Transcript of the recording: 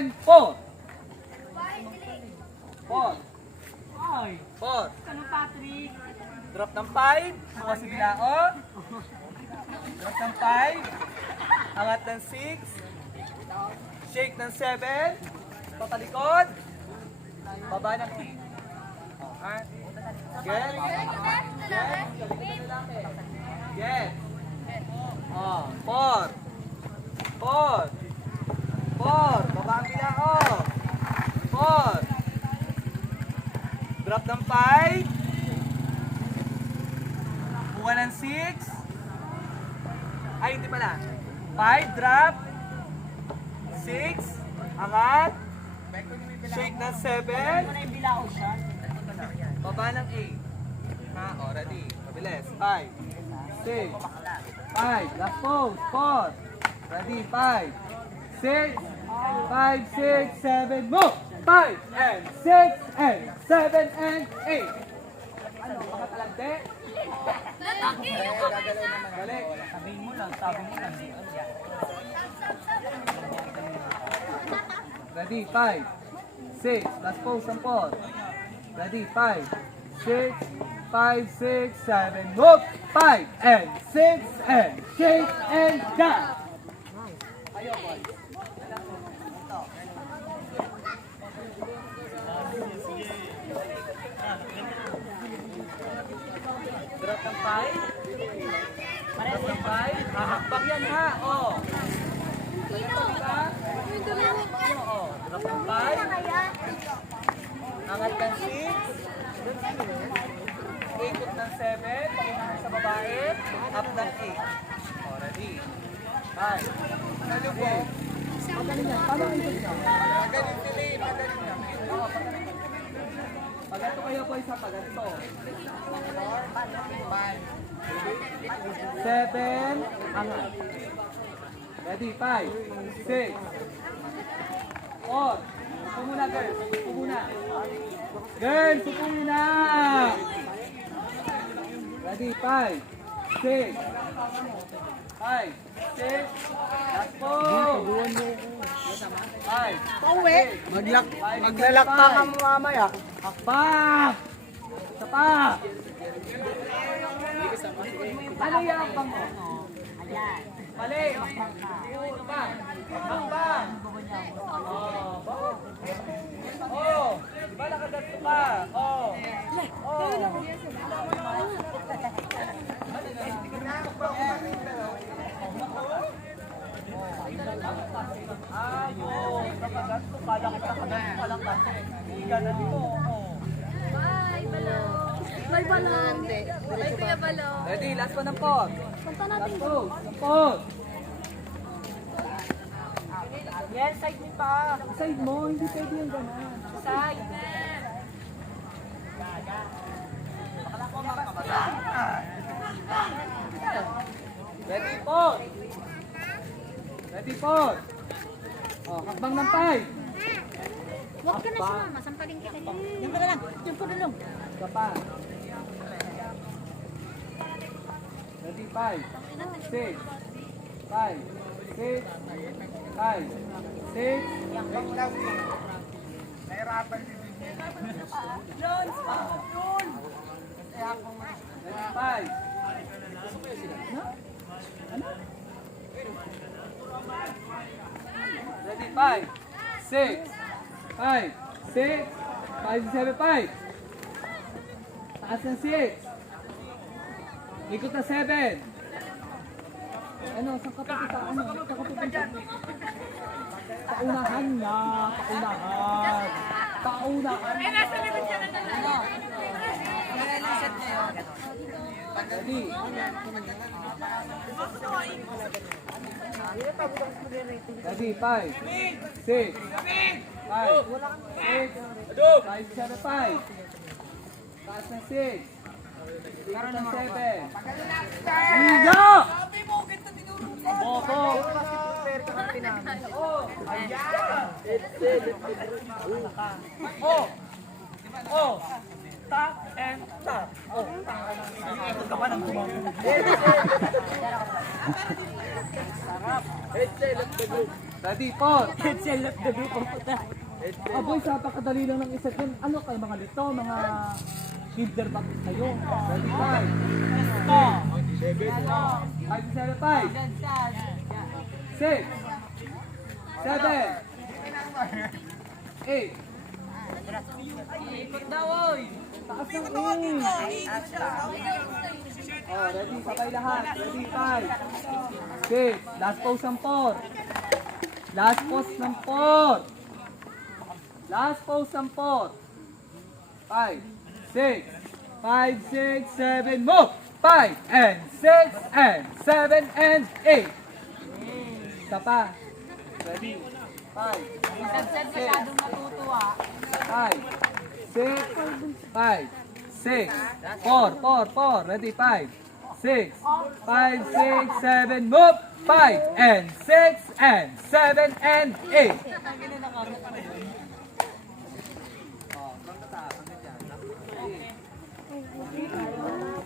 and four. Four. Four. ano Patrick? Drop ng five. Bukas si Bilao. Drop ng five. Angat ng six. Shake ng seven. Papalikod. Baba ng eight. Okay. Get. Get. Get. Oh, four. Four. Four. Four. Drop ng five. Buka ng 6. Ay, hindi pala. 5, drop. 6, angat. Shake ng 7. Ano na yung bilao siya? Baba ng 8. Ha, o, ready. Mabilis. 5, 6, 5. Last pose. 4. Ready, 5, 6, 5, 6, 7, move! 5 and 6 and 7 and 8. Ano, mga talante? Balik. Sabihin mo lang, sabi mo lang. Ready, 5, 6, last pose 4. Ready, 5, 6, 5, 6, 7, move! 5 and 6 and shake and down. Ayaw, boy. Drop ng 5. Drop ng 5. Hahakbang yan ha, oh. Pagkatabi ka. Oo, drop ng 5. Angat ng 6. Ikot ng 7. Pakunahan sa babae. Up ng 8. O, ready. 5. Ano po? Pagaling yan. Pagaling pili. Pagaling niya. Oo, pagaling. Pagato kayo po isa pagato. 7. Angat. Ready? 5, 6, 4. Upo muna, girls. Upo muna. Girls, upo muna. Ready? 5, 6, 5, 6. Last po. 5. Pauwi. Maglak, Maglalak pa ka mo mamaya. Akbang! Isa pa! Ano yung akbang mo? Ayan. Mali! Ano ba? Akbang! Oh, ba? Oh, di ba nakaganto ka? Oh. Oh. Ayun, nakaganto ka lang, nakaganto ka lang kasi. Hindi ka na dito. Bye, balong. Bye, balong. Bye, kuya balong. Ready, last one ng pot. Punta natin. pose. Pot. Yes, side mo pa. Side mo, hindi pwede yung gano'n. Side. Ready, pot. Ready, pot. Oh, hakbang ng five. Huwag ka na sumama. Sampalin kita. Yan ka na lang. Yan po na lang. Isa pa. Ready, five. Six. Five. Six. Five. Six. Ready, five. No? Ano? Ready, five. Six. Five. Six. Five, seven, five. Taas ng six. Ikot na seven. Ano, saan ka pa Ano, saan ka pupunta? Paunahan na. Paunahan. Paunahan. Ay, nasa likod siya na Ano? Ready? Ready, five, six, five, six, five, seven, five. Taas ng six. Ikot ng seven. Higa! Boko! Oh! Oh! Oh! Tap and tap. Oh, Ito ka pa ng. Sarap. Cancel up the group of puta. Ah, boys, napakadali lang ng isa yun. Ano kayo, mga lito, mga fielder ba kayo? Ready, five. Five to seven, five. Six. Seven. Eight. Ikot daw, oy. Taas ng eight. Oh, ready, sabay lahat. Ready, five. Six. Last pose ng four. Last pose ng four. Last pose ng four. Five, six, five, six, seven, move! Five, and six, and seven, and eight. Isa pa. Ready? Five, Sagsad masyadong natutuwa. five, six, five, six, four, four, four. Ready? Five, six, five, six, seven, move! Five, and six, and seven, and eight.